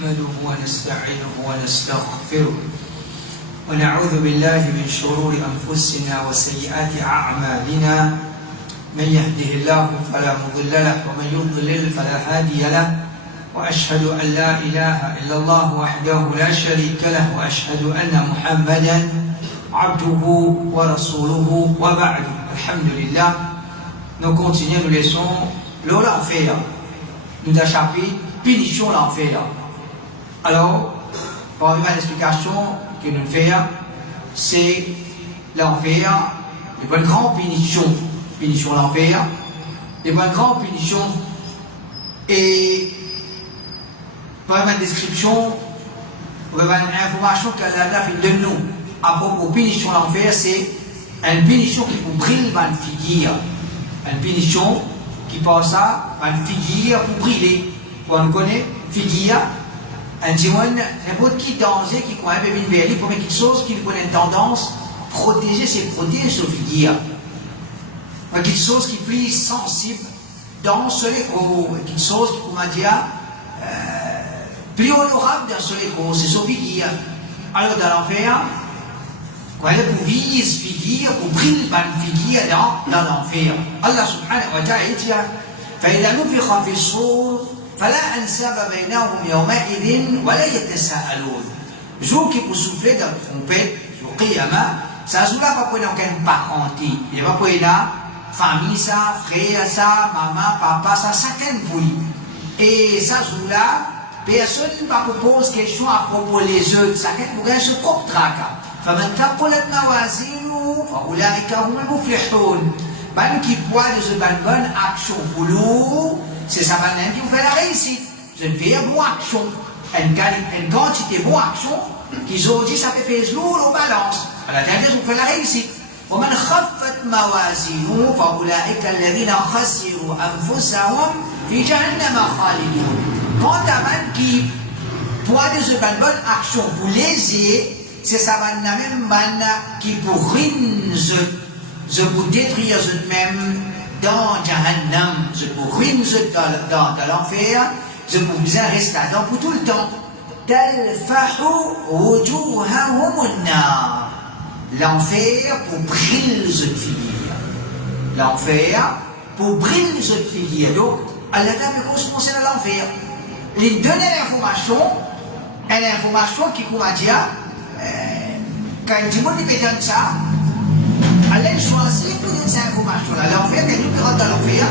نحمده ونستعينه ونستغفره ونعوذ بالله من شرور أنفسنا وسيئات أعمالنا من يهده الله فلا مضل له ومن يضلل فلا هادي له وأشهد أن لا إله إلا الله وحده لا شريك له وأشهد أن محمدا عبده ورسوله وبعد الحمد لله. Nous continuons, nous laissons l'enfer. Nous avons chapitre punition l'enfer. Alors, pour une explication que nous faisons, c'est l'enfer, les bonnes grandes punitions. Punition l'enfer, les bonnes grandes punitions. Et pour une description, pour une information qu'Allah fait de nous à propos de punition l'enfer, c'est une punition qui vous brille dans le figure. Une punition qui passe à une figure pour briller. Quand on connaît figure, un diwan, n'importe qui danger, qui croit un bébé de pour quelque chose qui connaît une tendance, protéger, c'est protéger ce figure. Quelque chose qui est plus sensible dans ce écho, quelque chose qui, comment dire, plus honorable dans ce écho, c'est ce figure. Alors dans l'enfer, quand elle pour vise figure, pour briller par une figure dans l'enfer. Allah subhanahu wa ta'ala dit فإذا نفخ في الصور فلا أنساب بينهم يومئذ ولا يتساءلون. Jour qui pour souffler dans la trompette, jour Qiyamah, ça jour là pas pour aucune parenté. Il va pour la famille ça, frère ça, maman, papa ça, chacun pour lui. Et ça jour là, personne ne va poser question à propos les autres, chacun pour gagner ce propre tracas. فمن ثقلت موازينه فأولئك هم المفلحون. Ban qui poids de ce bonne action pour nous, c'est ça qui vous fait la réussite. Je ne fais bonne action. Une quantité de bonne action qui ont dit ça fait peser lourd aux balances. À la dernière, vous faites la réussite. ومن خفت موازينه فأولئك الذين خسروا أنفسهم في جهنم خالدون. Quant à man qui poids de ce bonne action pour léser, c'est ça même man qui pour ruiner je vous détruire eux-mêmes dans Jahannam, je vous ruine dans l'enfer, je vous bien rester là-dedans pour tout le temps. L'enfer pour briller cette figure. L'enfer pour briller cette figure. Donc, Allah t'a commencer dans l'enfer. Il donne l'information qui comment dire, quand il dit, moi, il me donne ça, Allah choisit pour donner cette information-là. L'enfer, quand nous rentrons dans l'enfer,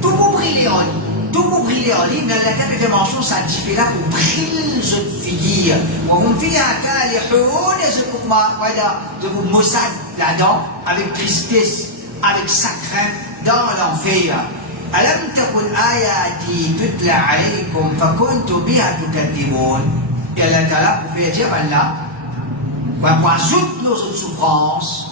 tout vous brille en lui. Tout vous brille en lui, mais Allah t'a fait mention, ça dit là pour briller cette figure. On fait un cas, les héros, je vous moussade là-dedans, avec tristesse, avec sacrin, dans l'enfer. ألم تكن آياتي تتلى عليكم فكنتم بها تكذبون. Et Allah Ta'ala pouvait dire Allah, pour résoudre nos souffrances,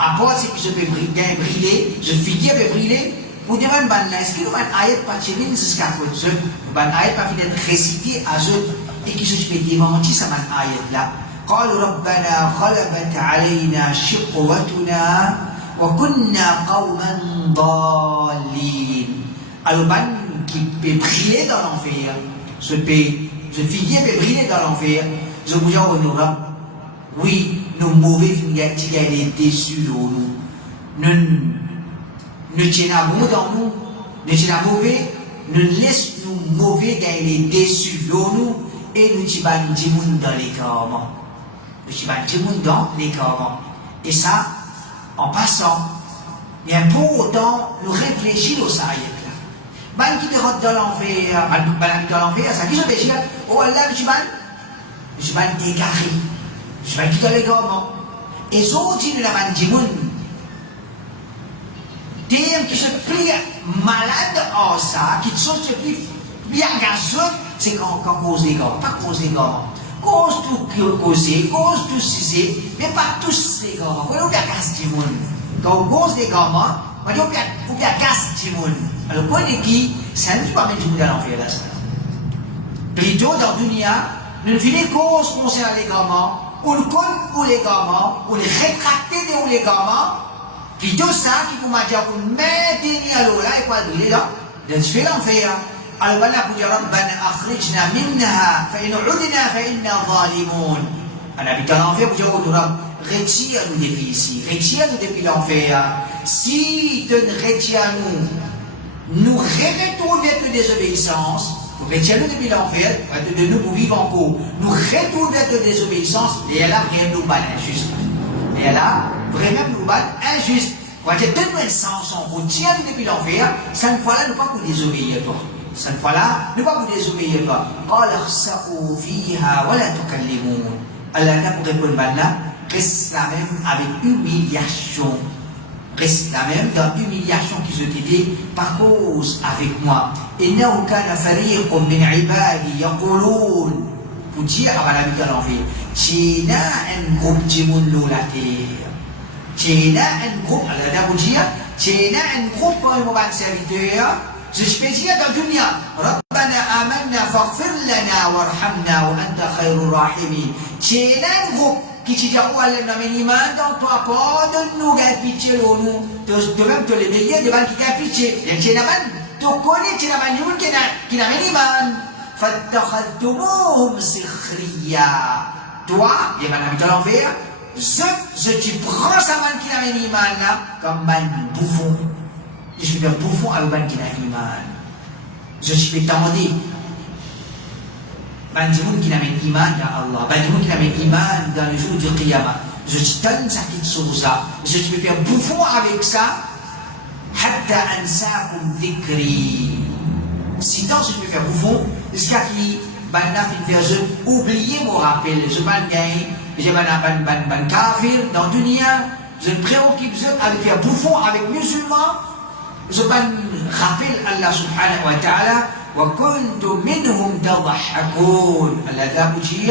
après ce que je peux briller, je figure peut briller, pour dire même est-ce qu'il y a une ayat pas tirée jusqu'à côté, une ayat pas finir de réciter à eux, et que je peux démentir cette ayat là. قالوا ربنا غلبت علينا شقوتنا وكنا قوما ضالين. Alors ban qui peut briller dans l'enfer, je figure peut briller dans l'enfer, je vous dis honorable, oui, nos mauvais figures qui sont déçus de nous, nous tiennent à bon dans nous, nous tiennent à mauvais, nous laissons nous mauvais gagner déçus de nous, et nous tiennent dans les carments. Nous tiennent dans les carments. Et ça, en passant, bien pour autant, nous réfléchissons aux ayats là. Ban qui rentre dans l'enfer, dans l'enfer, ça qui se déchire, oh Allah, je suis égaré. Je vais quitter les gommes. Et ce qui est la mandimoun, des qui se plient malades en ça, qui se plient bien gazeux, c'est quand cause les gommes, pas cause les gommes. Cause tout causé, cause tout cisé, mais pas tous les gommes. Vous voyez, casse timoun. Quand on cause les gommes, on dit, on casse timoun. Alors, quoi est qui, ça ne peut pas mettre dans l'enfer là. Plutôt dans le dunya, nous ne finissons cause concernant les gommes. Ou le compte pour les gamins, ou les rétracter de les gamins, plutôt ça qui vous m'a dit, vous maintenir à l'eau là, et quoi, il est là, de se faire l'enfer. alors voilà pour dire Rabbana akhrijna minha fa in udna fa inna zalimun. En habitant l'enfer, vous dire oh Rabb, retire-nous depuis ici, retire-nous depuis l'enfer. Si tu ne retires nous retournons vers ta désobéissance, nous retire-nous depuis l'enfer, de nous pour vivre encore, nous retournons vers ta désobéissance, et elle a vraiment nous mal injuste. Et elle a vraiment nous mal injuste. Quand tu donnes un sens, on retient depuis l'enfer, cette fois-là, nous ne pas vous désobéir à toi. Cette fois-là, nous ne pas vous désobéir à toi. قال اخسأوا فيها ولا تكلمون. Allah a pour répondre maintenant, reste la même avec humiliation. Reste la même dans l'humiliation qu'ils ont été par cause avec moi. إنه كان فريق من عبادي يقولون. Pour dire avant la vie de l'enfer, tu n'as un groupe qui nous la terre. Tu n'as un groupe, Allah a pour dire, tu n'as un groupe pour le moment serviteur. Je peux dire dans le dunya, ربنا آمنا فاغفر لنا وارحمنا وأنت خير الراحمين. Tu n'as un groupe qui te dit, oh Allah, n'a iman dans toi, pardonne-nous, garde pitié, nous. De même, tu les meilleurs devant qui garde pitié. Et tu n'as pas, tu connais, tu n'as pas nul qui n'a pas iman. فاتخذتموهم سخريا. Toi, il y a un habitant l'enfer, tu prends sa main qui n'a pas iman là, comme un bouffon. Je suis un bouffon avec un qui n'a pas iman. Je suis tendé. Bandimun qui n'a pas iman dans Allah, bandimun qui n'a pas iman dans le jour du Qiyamah. Je te donne ça qui te sauve ça. Je te fais un bouffon avec ça. Hatta ansakum dhikri. Si tant je peux faire bouffon, jusqu'à qui banna fin faire je oublier mon rappel, je ban gagne, je ban kafir dans dunia, je préoccupe je avec faire bouffon avec musulmans, je ban rappel Allah subhanahu wa ta'ala. وكنت منهم تضحكون. Allah a dit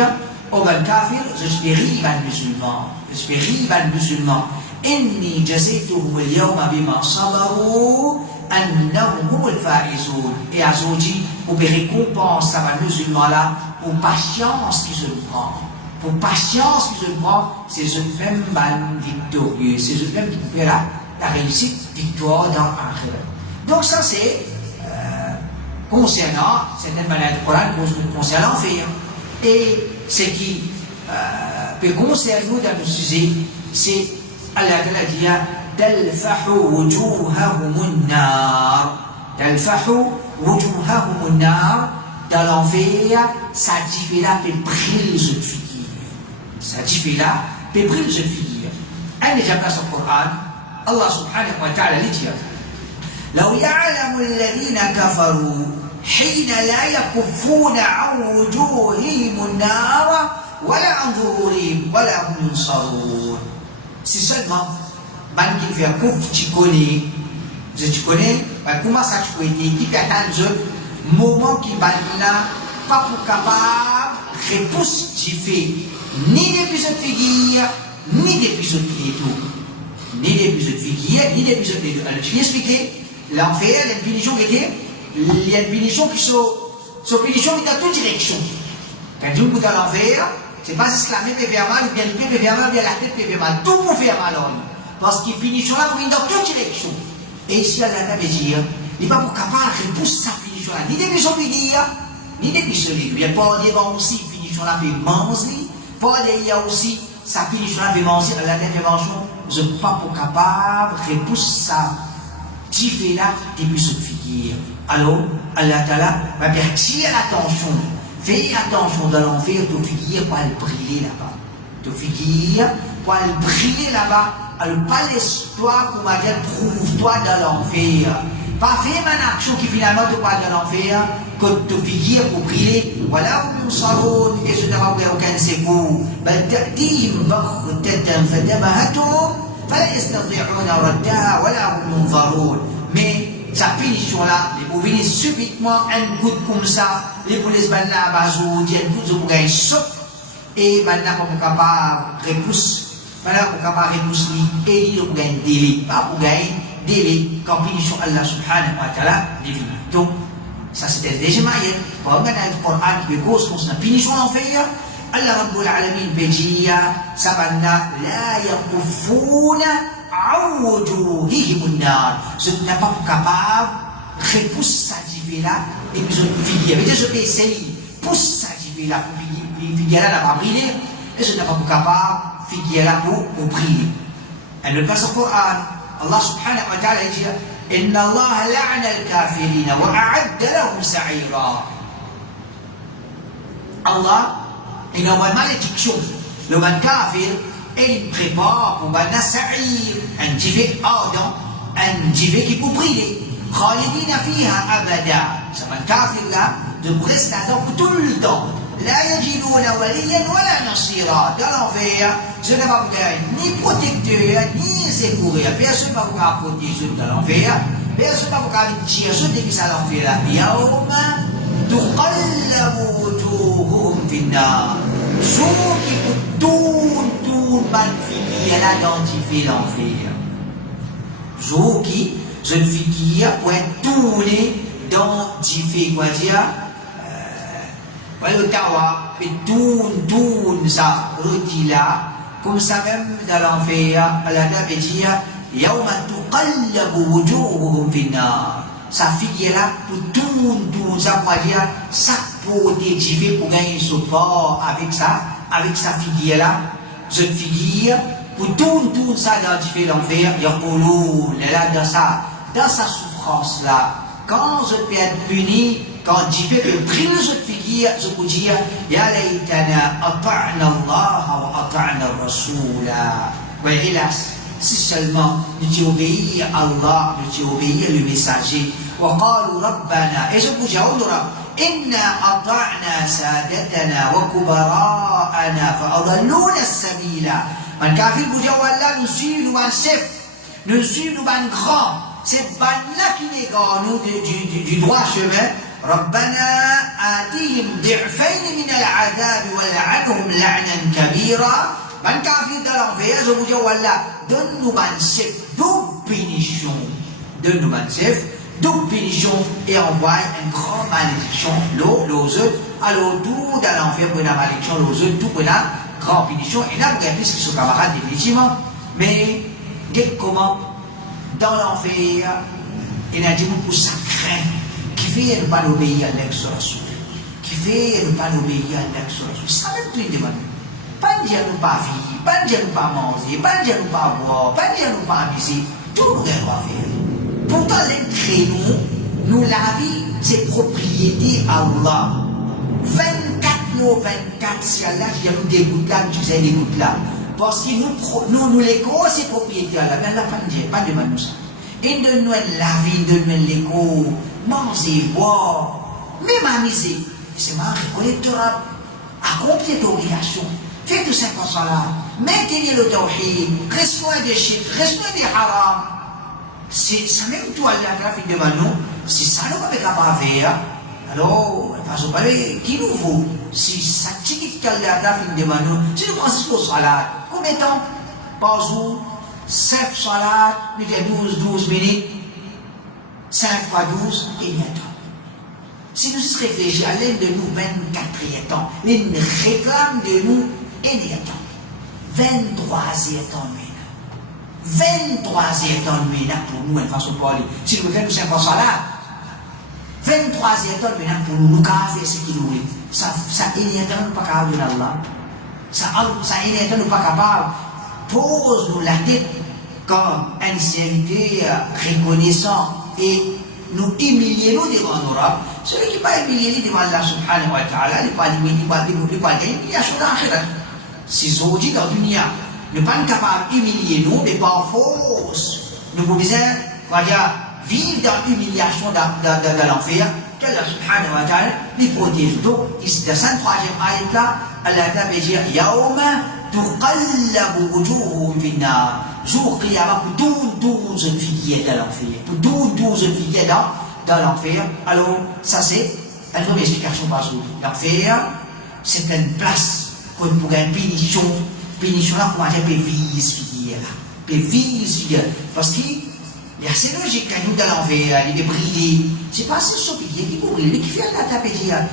au ban kafir, je suis rival musulman, je suis rival musulman. إني جزيتهم اليوم بما صبروا أنهم هم الفائزون. Et Azoudi, pour récompense à ma musulman là, pour patience qui se prend. Pour patience qui se prend, c'est eux même victorieux, c'est eux même qui fait la réussite, victoire dans l'Akhirah. Donc ça c'est concernant certaines maladies du Coran concernant l'enfer. Et ce qui peut concerner nous dans le sujet, c'est Allah a dit تلفح وجوههم النار. تلفح وجوههم النار. Dans l'enfer, ça dit là peut briller les jeunes filles. Ça dit là peut briller les jeunes filles. Un déjà dans le Coran, Allah subhanahu wa ta'ala dit لو يعلم الذين كفروا حين لا يكفون عن وجوههم النار ولا عن ظهورهم ولا هم ينصرون. Si seulement ban qui fait couf tu connais comment ça tu connais qui attend le moment qui ban là pas pour capable repousse tu fais ni d'épisode figure ni d'épisode qui est tout ni d'épisode figure ni d'épisode de alors je vais expliquer l'enfer les punitions était il y a des punitions qui sont punitions dans toute direction. Quand tu vas dans l'enfer, c'est pas si la main peut faire mal, ou bien le pied peut faire mal, ou bien la tête peut faire mal. Tout peut faire mal en nous. Parce que les punitions là vont dans toute direction. Et ici, Allah veut dire, il n'est pas pour capable de repousser sa punition là. Ni des punitions dire, ni des punitions là. Il n'y a pas devant aussi, punition là peut manger. Pas derrière aussi, sa punition là peut manger. Allah veut dire, je ne suis pas pour capable de repousser sa diffé là depuis cette figure. Alors, Allah Ta'ala va bien tirer l'attention. Fais attention dans l'enfer, ton figure pour aller briller là-bas. Ton figure pour aller briller là-bas. Alors, pas l'espoir qu'on va dire, trouve-toi dans l'enfer. Pas faire une action qui finalement te parle de l'enfer, que ton figure pour briller. Voilà où nous savons que je n'aurai aucun secours. بل تأتيهم بغتة فتبهتهم فلا يستطيعون ردها ولا هم ينظرون. Mais sa punition là, les pour venir subitement un coup comme ça, les pour les balles là, bazou, dire tout pour gagner saut, et maintenant pour capable repousse, voilà pour capable repousse et il pour gagner délai, pas pour gagner délai, quand punition Allah subhanahu wa ta'ala divine. Donc, ça c'était déjà maïen, pour regarder le Coran qui veut cause qu'on a punition en fait, Allah Rabbul Alamin bedia, sabana la yakufuna. Je n'ai pas capable de repousser sa divine là et puis je figure. Mais je peux essayer, pousse ça, je vais là, pour figure là, n'a pas brillé, et je n'ai pas capable, figure là pour briller. Et le passage au Coran, Allah subhanahu wa ta'ala dit, Inna Allah la'ana al-kafirina wa a'adda lahum sa'ira. Allah, il envoie une malédiction. Le man kafir, et il prépare pour un sa'ir, un divé ardent, un divé qui peut briller. Khalidina fiha abada. Ce man kafir là, de rester là-dedans pour tout le temps. La yajiduna waliyan wa la nasira. Dans l'enfer, je n'ai pas ni protecteur, ni secourir. Personne ne va vous protéger dans l'enfer. Personne ne va vous dire ce qui à l'enfer là. Yawma tuqallabu wujuhuhum finnar. Jour qui tout mal figure là d'identifier l'enfer. Jour qui, jeune figure, pour être tourné dans d'identifier quoi dire. Le tawa, et tourne ça, rôti là, comme ça même dans l'enfer, Allah a dit, Yawma tuqallabu wujuhuhum finnar. Ça figure là, pour tourne ça, pour dire, ça protéger pour gagner support avec sa figure là, jeune figure, pour tourne ça dans l'enfer, yaqulun, là dans sa souffrance là, quand je peux être puni, quand Dieu peut prier cette figure, je peux dire, Ya laytana ata'na Allah wa ata'na Rasula. Oui, hélas, si seulement nous obéissons à Allah, nous obéissons le messager. Wa qalu rabbana, et je peux dire, Inna ata'na sadatana wa kubara'ana fa adalluna as-sabila. Man kafir peut dire, Allah, nous suivons un chef, nous suivons un grand. C'est là qui n'est grand, nous, du droit chemin. ربنا آتيهم ضعفين من العذاب ولعنهم لعنا كبيرا. Man kafir dans l'enfer, je vous dis, voilà, donne-nous un chef, double pénition. Donne-nous un chef, double pénition, et envoie une grande malédiction, l'autre, alors tout dans l'enfer pour la malédiction, l'autre, tout pour la grande pénition, et là, vous avez plus que ce camarade, définitivement. Mais, comment, dans l'enfer, il a dit, pour ça craint. Qui fait ne pas obéir à l'ex-rasoul, qui fait ne pas obéir à l'ex-rasoul, ça même tout demande. Pas dire nous pas vivre, pas dire nous pas manger, pas dire nous pas boire, pas dire nous pas abuser, tout nous va faire. Pourtant, les créneaux, nous la vie, c'est propriété à Allah. 24 mots, 24 ciels là, qui nous dégoûtent là, nous disons dégoûtent là. Parce que nous les grosses propriétés à Allah, mais Allah pas de nous ça. Et de nous la vie, de nous l'écho. Manger, boire, même amuser. C'est marrant, reconnaître, accomplir tes obligations. Fais tout ça comme ça là. Maintenez le tawhid, reste loin des shirk, reste loin des haram. C'est ça même toi, la trafic de nous. Si ça nous pas capable de faire, alors, parce que qui nous vaut? Si ça t'inquiète qu'elle la trafic de nous, si nous pensons au salat, combien de temps par jour? 5 salats, nous avons 12 minutes. 5 fois 12, il y a temps. Si nous réfléchissons à l'aide de nous 24e temps, il réclame de nous, il y a temps. 23e temps, 23e temps, pour nous, une façon de parler. Si nous faisons 5 fois là, 23e temps, pour nous, nous faire ce qu'il nous dit. Ça, il y a temps, nous pas capable de Allah. Ça, il y a temps, nous pas capable. Pose-nous la tête comme un serviteur reconnaissant. Et nous humilions devant nos rabbes. Celui qui n'est pas humilié devant Allah subhanahu wa ta'ala, il n'est pas gagné l'humiliation d'akhirat. Si Zodi dans le dunya n'est pas capable d'humilier nous, mais par force, nous pouvons vivre dans l'humiliation de l'enfer, qu'Allah subhanahu wa ta'ala les protège. Donc, dans la 103e ayat là, Allah ta'ala dit Yawma tuqallabu wujuhuhum finnar. Jour qiyamah pour 12 jeunes filles dans l'enfer. Pour 12 jeunes filles dans l'enfer. Alors, ça c'est une première explication par jour. L'enfer, c'est une place pour une punition. Punition là, pour manger des vies filles là. Des vies filles. Parce que, c'est logique quand nous dans l'enfer, il est brillé. C'est pas ce soupilier qui peut briller. Qui fait la taper dire,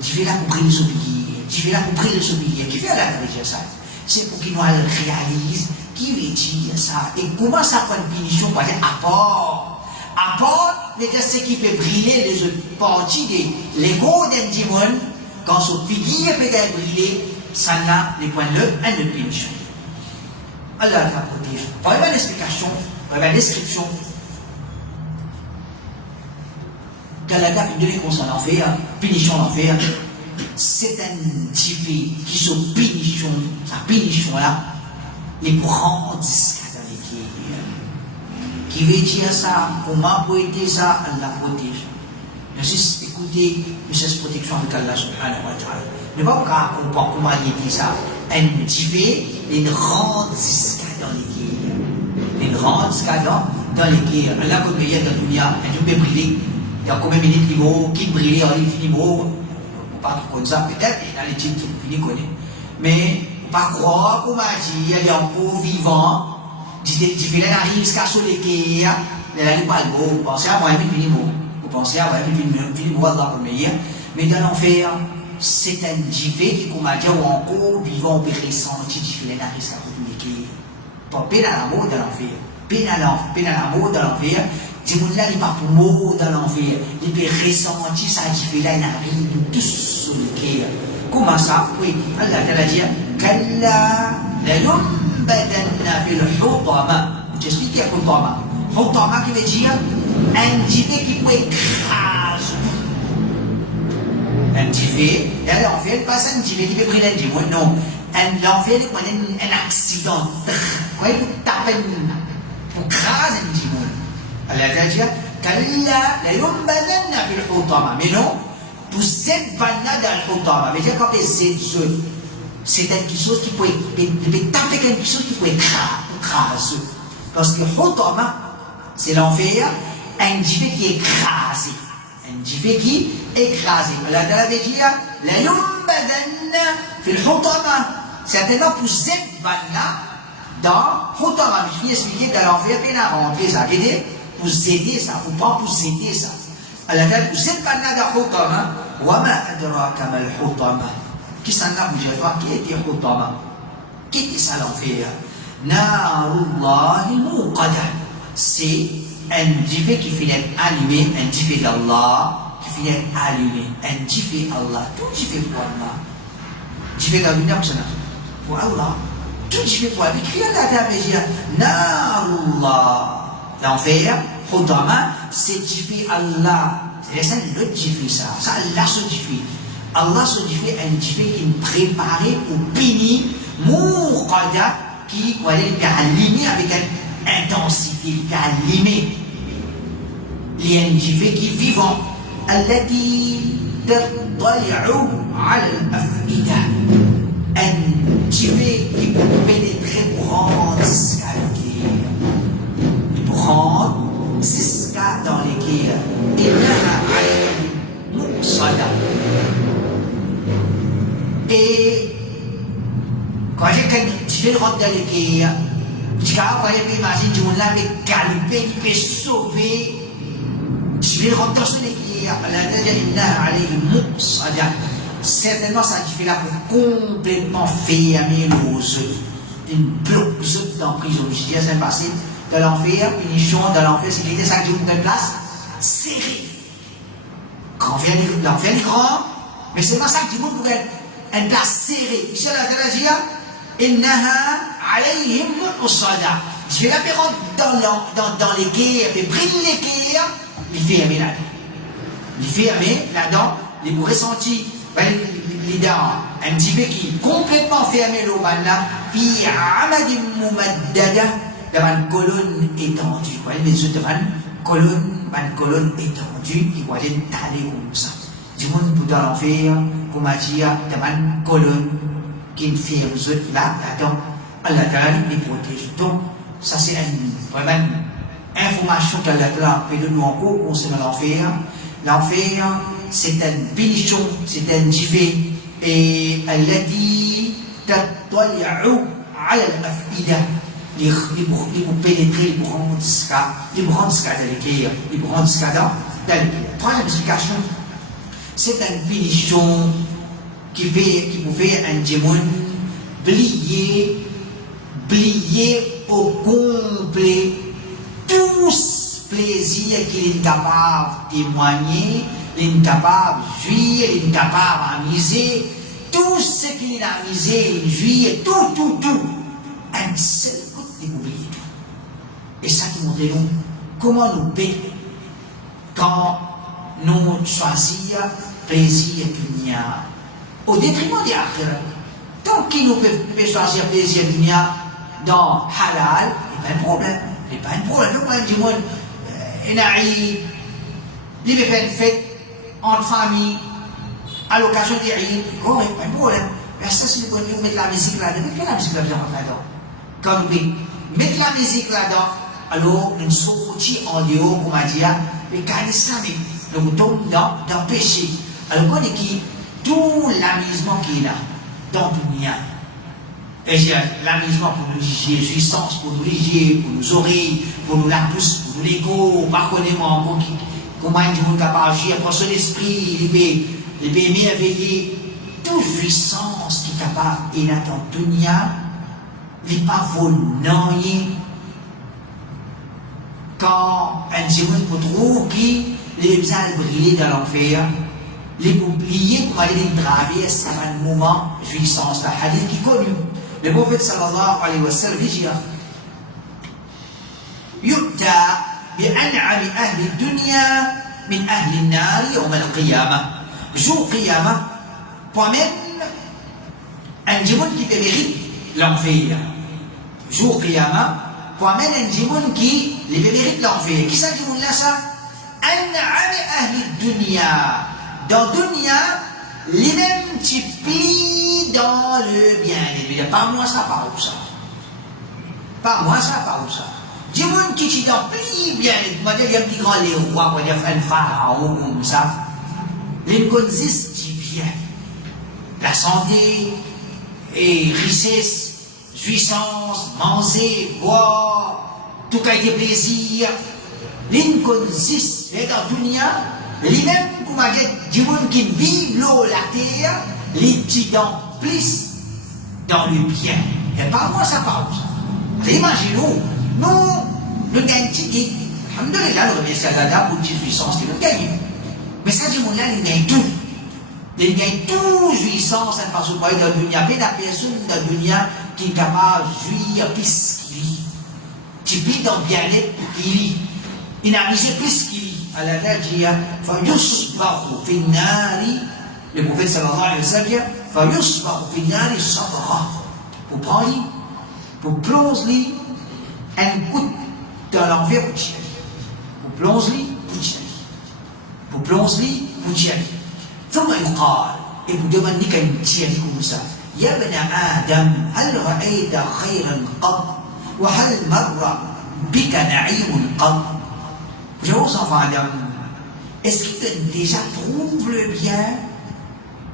tu fais là pour briller le soupilier. Tu fais là pour briller le soupilier. Qui fait la taper dire ça? C'est pour qu'il nous réalise. Qui veut dire ça? Et comment ça prend une punition pour dire apport? Apport, déjà ce qui peut brûler les autres parties de l'ego d'un démon, quand son figure peut être brûlé, ça n'a les points de un de punition. Allah t'a protégé. Pas une explication, pas une description. qu'Allah a donné concernant l'enfer, punition l'enfer, c'est un type qui se punition, sa punition là, les prend dans les qui veut dire ça, comment poéter ça, Allah protège. Mais juste écoutez, cette protection avec Allah subhanahu wa ta'ala. Ne pas comprendre comment il dit ça. Un type, une grande dans les guerres. Une grande dans les guerres. Allah comme il y a dans le dunya, un peu brûlé. Il y a combien de minutes qui brûlent, il finit mort. On parle comme ça, peut-être, il y a les titres qui finissent connaître. Mais, pas croire comment il y a encore vivant. Il arrive jusqu'à ce les guerres. Il n'y a pas de mot. Vous pensez à moi, il finit mort. Vous pensez à moi, il finit mort dans le meilleur. Mais dans l'enfer, c'est un jivé qui, comme a dit, ou encore vivant, on peut ressentir qu'il arrive jusqu'à ce les guerres. Pas peine à la mort dans l'enfer. Peine à la mort dans l'enfer. Ces gens-là, ils ne partent pas mort dans l'enfer. Ils peuvent ressentir ça qui fait là, ils arrivent tous sur le cœur. Comment ça? Oui, Allah t'a dit, Kalla la yumbadanna fil hutama. Je t'explique qu'il y a hutama. Hutama qui veut dire un jivé qui peut écraser. Un jivé, et l'enfer, pas un jivé qui peut brûler un jivé. Non. L'enfer, il connaît un accident. Quoi, il peut taper, pour craser un jivé. Allah t'a dit, Kalla la yumbadanna fil hutama. Mais non, pour cette banane dans le hutama, mais quand c'est quelque chose qui peut taper quelque chose qui peut écraser. Parce que hutama, c'est l'enfer, un jivé qui est écrasé. Un jivé qui est écrasé. Allah t'a dit, la yumbadanna fil hutama. Certainement pour cette banane dans hutama. Je vais expliquer dans l'enfer, puis on a rentré ça. Pour aider ça, ou pas pour aider ça. Allah t'a dit, vous êtes pas nada hutama, wa ma adraka mal hutama. Qui s'en a bougé, qui était hutama? Qui était ça l'enfer? Narullah al-muqada. C'est un jivé qui finit allumé, un jivé d'Allah qui finit allumé, un jivé Allah. Tout jivé pour Allah. Jivé dans l'unité pour Allah. Tout jivé pour Allah. Qui Allah t'a dit, Narullah. L'enfer, hutama, c'est jivé Allah. C'est l'autre jivé ça. Ça, Allah se jivé. Allah se jivé un jivé qui est préparé pour punir, muqada, qui peut allumer avec une intensité, qui peut allumer. Il y a un jivé qui est vivant. Allati tattali'u ala al-afida. Un jivé qui peut pénétrer pour rendre jusqu'à dans les guerres. Et quand je vais rentrer dans les guerres, je vais imaginer que je vais galoper, qui peut sauver. Je vais rentrer sur les guerres. Certainement, ça fait là pour complètement fermer nos œufs. Une bloque dans la prison. Je dis, c'est impossible. Dans l'enfer, punition, dans l'enfer, c'est l'idée, ça que je une place serrée. Quand l'enfer est grand, mais c'est pas ça que je vous pour une place serrée. Ici, Allah t'a dit, Innaha alayhim usada. Je vais la faire dans les guerres, et briller les guerres, les fermer là-dedans. Les fermer là-dedans, les vous ressentir, les dents, un petit peu qui est complètement fermé l'eau là, puis amadim mumaddada. Devant une colonne étendue. Vous voyez, les autres devant une colonne étendue, qui va aller taler comme ça. Du monde pour dans l'enfer, comme a dit, devant une colonne qui fait aux autres là, là-dedans, Allah Ta'ala les protège. Donc, ça c'est vraiment une information qu'Allah Ta'ala peut nous encore concernant l'enfer. L'enfer, c'est une punition, c'est un jivé. Et Allah dit, tattali'u ala al-afida. Ils vont pénétrer, ils vont rendre jusqu'à dans les guerres, ils vont rendre jusqu'à dans les guerres. Troisième explication, c'est une punition qui vous fait un démon plier au complet tout ce plaisir qu'il est capable de témoigner, il est capable de jouir, il est capable d'amuser, tout ce qu'il a amusé, il jouit, tout. Un seul coup d'oublier tout. Et ça qui montre nous comment nous payer quand nous choisissons plaisir dunya au détriment des akhirat. Tant qu'il nous peut choisir plaisir dunya dans halal, il n'y a pas de problème. Il n'y a pas de problème. Nous, on dit, moi, il fait une fête entre famille à l'occasion des Eid. Il n'y a pas de problème. Mais ça, c'est le nous mettre la musique là-dedans. Mais quelle la musique là-dedans? Quand nous mettons la musique là-dedans, alors nous sortons en dehors, comme on dit, les cas islamiques. Nous tombons dans le péché. Alors, quand on dit tout l'amusement qu'il y a dans le dunya, et j'ai l'amusement pour nous liger, jouissance pour nous liger, pour nos oreilles, pour nous la pousse, pour nous l'écho, pardonnez-moi, comment il est capable d'agir, pour son esprit, il peut émerveiller. Toute jouissance qui est capable, et là dans le dunya, il n'est pas volant. Quand un diamant peut trouver qu'il est briller dans l'enfer, les oublier pour aller les traverser à un moment de jouissance. Le hadith qui est connu. Le prophète sallallahu alayhi wa sallam dit يؤتى بأنعم أهل الدنيا من أهل النار يوم القيامة. Jour قيامة, pour même un diamant qui peut mériter l'enfer. Jour قيامة, pour même un diamant qui mérite l'enfer. Qui ça dit là ça? أنعم أهل الدنيا. Dans dunya, les mêmes qui plient dans le bien-être. Pas moi ça, pas où ça. Pas moi ça, pas où ça. Dis-moi qui t'y dans plie bien-être. Moi, il y a un petit grand les rois, moi, il y a un pharaon comme ça. Les connaissent qui bien. La santé et richesse, jouissance, manger, boire, tout a été plaisir. Les connaissent, les dans dunya, les mêmes du monde qui vit l'eau, la terre, les petits dents plus dans le bien. Et pas moi ça parle ça. Imaginez-nous, nous gagnons qui, alhamdoulilah, nous remercions Allah pour une jouissance que nous gagnons. Mais ça, du monde là, il gagne tout. Il gagne tout jouissance, cette façon de parler dans le dunya. Il y a personne dans le dunya qui est capable de jouir plus qu'il vit. Tu vis dans le bien-être qu'il vit. Il n'a misé plus qu'il vit. على ذاتها فيصبح في النار le prophète sallallahu alayhi wa sallam فيصبح في النار صبغة pour prendre pour plonger un coup dans l'enfer pour tirer pour plonger pour tirer pour plonger pour tirer ثم يقال et vous demandez qu'un tirer comme ça يا ابن آدم هل رأيت خيرا قط وهل مر بك نعيم قط. Je vous enfants Adam, est-ce qu'il te déjà trouve le bien?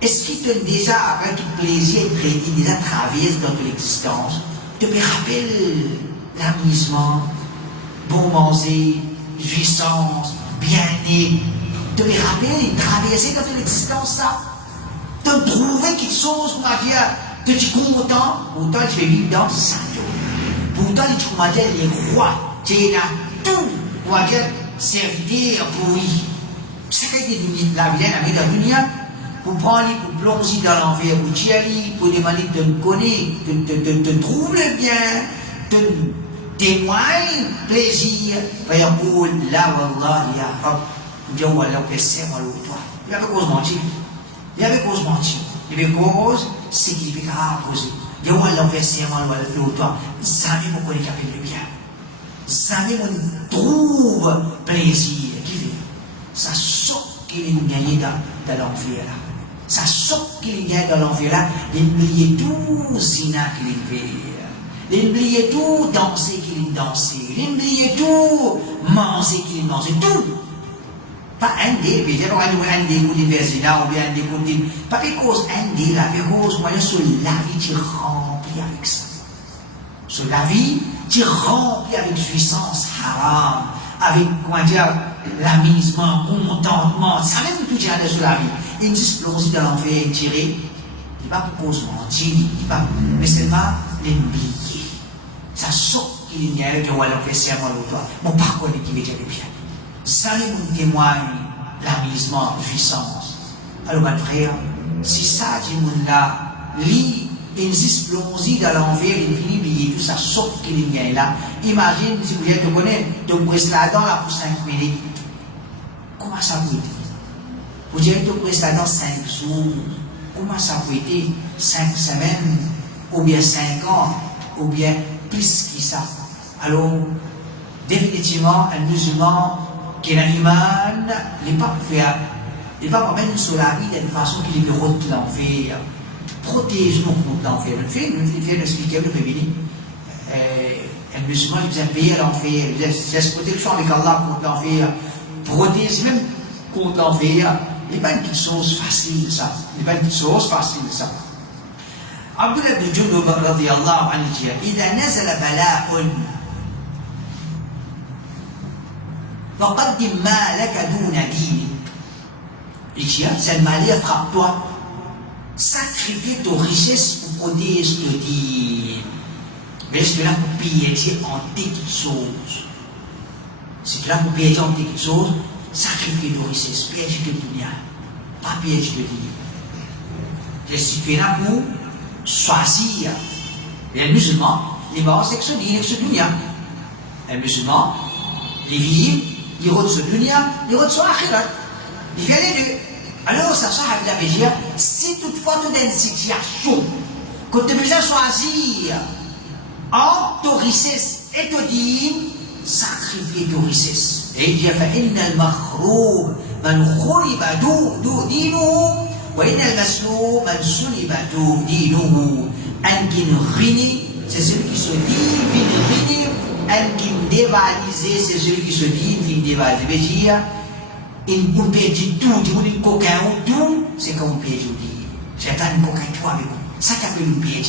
Est-ce qu'il te déjà, avec tout plaisir et crédit, déjà traverse dans ton existence? Te rappelle l'amusement, bon manger, jouissance, bien-être. Te rappelle traverser dans ton existence ça? Te trouver quelque chose, on va dire, que tu es content, pourtant tu vais vivre dans ça. Pourtant tu vas dire les rois, tu es là, tout, on va dire, servir pour lui. C'est que la vie dans la dunya, pour prendre, pour plonger dans l'enfer, pour tirer, pour demander de te connaître, de trouver le bien, de témoigner plaisir. فيقول لا والله يا رب جوا لو كسر الوطوا. Il y avait cause mentir. Il y avait cause mentir. Il y avait cause c'est qu'il y avait à causer. Jوا لو كسر الوطوا. Jamais vous connaissez le bien. Jamais on trouve plaisir. Qui fait? Ça sort qu'il est gagné dans l'enfer là. Ça sort qu'il est gagné dans l'enfer là. Il oublie tout zina qu'il fait. Il oublie tout danser qu'il dansait. Il oublie tout manger qu'il mangeait. Tout. Pas un des, mais j'ai pas un des coups de zina ou bien un des coups de. Pas que cause un des là, mais cause moi sur la vie tu remplis avec ça. Sur la vie tu remplis avec jouissance haram, avec comment dire l'amusement, contentement, ça même tout est sur la vie. Il dit exploser dans l'enfer, tirer, il va pour cause mentir, mais seulement l'oublier. Ça sort qu'il y a que on fait serment l'autre. Mon parcours qui veut dire bien. Ça nous témoigne l'amusement, la puissance. Alors, mon frère, si ça, dit mon là, lit, une explosion dans l'enfer, l'infini, tout ça saute qu'il y a là. Imagine si vous êtes connaître, de presse là-dedans là pour 5 minutes. Comment ça peut être? Vous êtes de presse là-dedans 5 jours. Comment ça peut être 5 semaines, ou bien 5 ans, ou bien plus que ça? Alors, définitivement, un musulman qui a l'iman, il n'est pas faire, il ne va pas mettre sur la vie d'une façon qu'il peut rôder l'enfer. Protège-nous contre l'enfer. Le fait d'expliquer le béni. Un musulman, il vient payer l'enfer, il laisse protection avec Allah contre l'enfer. Protège même contre l'enfer. Il n'est pas une petite chose facile, ça. Il n'est pas une petite chose facile, ça. Abdullah ibn Jundub radiyallahu anhu dit إذا نزل بلاء فقدم ما لك دون دينك. Il dit, cette maladie frappe-toi. Sacrifier ton richesse pour protéger ton dîme. Mais je te là pour piéger en petites choses. Si tu es là pour piéger en petites choses, sacrifier ton richesse, piéger ton dunya, pas piéger ton dîme. Si tu es là pour choisir, les musulmans, les morts, c'est que ce dîme, ce dunya. Les musulmans, les vivent, ils reçoivent ce dunya, ils reçoivent akhirat. Il fait les deux. Alors, ça sahab la dire, si toutefois tu es dans une situation que tu as besoin de choisir entre ton richesse et ton dîme, sacrifier ton richesse. Et il dit, فإن المخروب من خرب دينه وإن المسلوب من سلب دينه. Un qui nous ruine, c'est celui qui se dit, vient ruiner. Un qui nous dévalise, c'est celui qui se dit, vient dévaliser. veut dire, on perd tout, on coquin tout, c'est comme on perd tout. C'est un coquin tout avec vous. Ça s'appelle une perdre.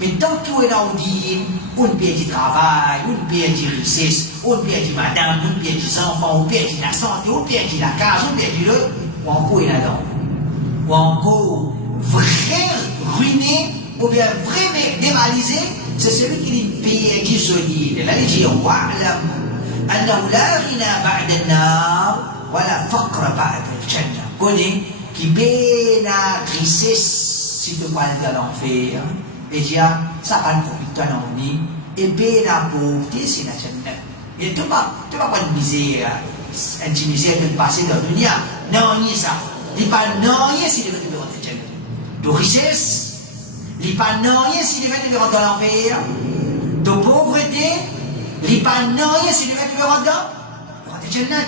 Mais tant que tout est dans le dit, on perd du travail, on perd du richesse, on perd du madame, on perd des enfants, on perd la santé, on perd la case, on perd le, ou encore est là-dedans. Ou encore, vrai ruiné, ou bien vrai dévalisé, c'est celui qui perd du solide. Là, il dit, wa'lam, annahu la ghina ba'da an-nar. Voilà, faqra ba'd al-jannah. Connais qui béna richesse si tu parles de l'enfer. Et dia, ça va profiter dans le vie. Et béna pauvreté, c'est la jannah. Et tu vas pas de misère, une misère de passer dans le dunya. Non, ni ça. Il pas non, si tu veux te rentrer dans jannah. De richesse, il pas non, si tu veux te rentrer dans l'enfer. De pauvreté, il pas non, si tu veux te rentrer dans jannah.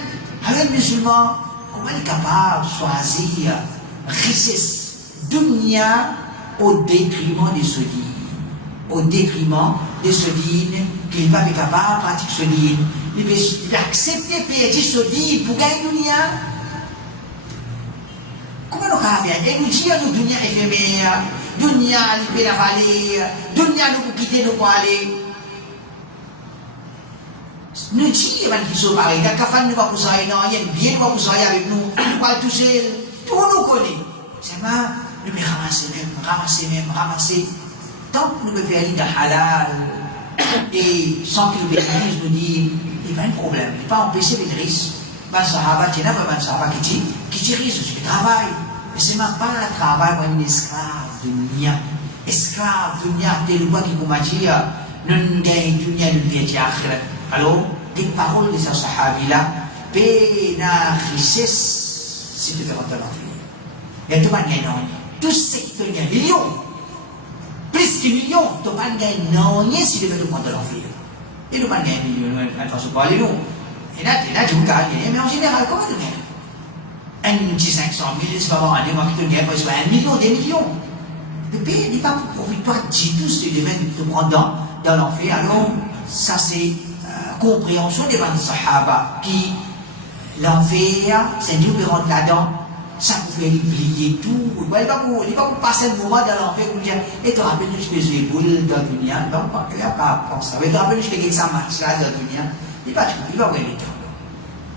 Alors, le musulman, comment il est capable de choisir richesse, dunya, au détriment de ce dîne? Au détriment de ce dîne, qu'il n'est pas capable de pratiquer ce dîne. Il peut accepter de payer ce dîne pour gagner dunya. Comment nous avons fait? Et nous disons, nous, dunya éphémère, dunya, il peut la valer, dunya, nous peut quitter, nous pour aller. Nous disons qu'ils sont pareils. Quand Kafan ne va pas pousser, non, il y a bien ne va pousser avec nous, on va toucher, tout nous connaît. C'est pas, nous pouvons ramasser. Tant que nous pouvons faire l'idée halal, et sans que le bénéfice nous dise, il n'y a pas de problème, il n'y a pas empêché les risques. Ben, Sahaba, tu n'as pas de Sahaba qui tire risque, je travaille. Mais c'est même pas le travail pour un esclave de dunya. Esclave de dunya, tel ou qui m'a dit, nous gagnons dunya, nous gagnons akhirat. Alors, des paroles de ce sahabi-là, péna richesse, si tu veux rentrer dans l'enfer. Il y a tout le monde qui gagne. Tout ce qui gagne un million, plus de millions, tout le monde gagne si tu veux rentrer dans l'enfer. Et tout le monde gagne un million, il ne faut pas parler long. Et là, tu gagnes, mais en général, comment tu gagnes? Un petit 500 000, c'est pas bon, un mois qui te gagne, c'est 1 million, des millions. Le pays n'est pas pour toi, dis tout ce que tu te prends dans l'enfer. Alors, ça c'est compréhension des Sahaba qui l'enfer, c'est Dieu qui rentre là-dedans, ça pouvait oublier tout. Il n'est pas pour passer un moment dans l'enfer pour dire, et tu te rappelles que je fais boules dans le dunya. Non, il n'y a pas à penser. Et tu te rappelles que je fais ça marche là dans le dunya. Il n'est pas voir les temps.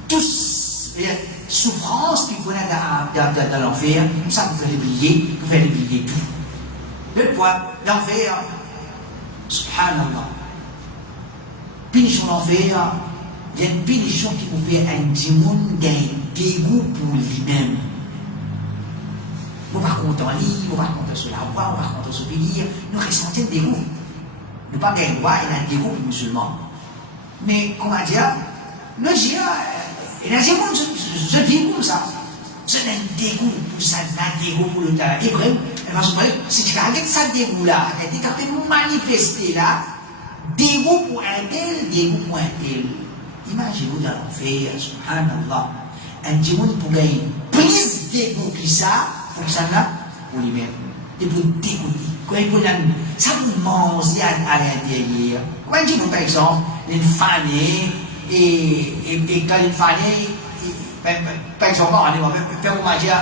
Tous les souffrances qu'il connaît dans l'enfer, ça pouvait oublier tout. Le poids, l'enfer, subhanallah. punition l'enfer, il y a une punition qui vous fait un démon gain dégoût pour lui-même. Nous ne pouvons pas lire, nous ne pouvons pas sur la voix, nous ne pouvons pas sur le lire, nous ressentons des dégoût. Nous ne pouvons pas gagner droit et un dégoût pour les musulmans. Mais comment dire, nous disons, il y a des gens qui se vivent comme ça. C'est un dégoût pour ça, un dégoût pour le temps. Et vraiment, si tu regardes ça dégoût-là, tu as nous manifester là, dégoût pour un tel, dégoût pour un tel. Imaginez-vous dans l'enfer, subhanallah, un démon pour gagner plus dégoût que ça, pour ça là, pour lui-même. Et pour dégoûter. Ça vous mange à l'intérieur. Comment dit-on par exemple, une fanée, et quand une fanée, par exemple, on va dire,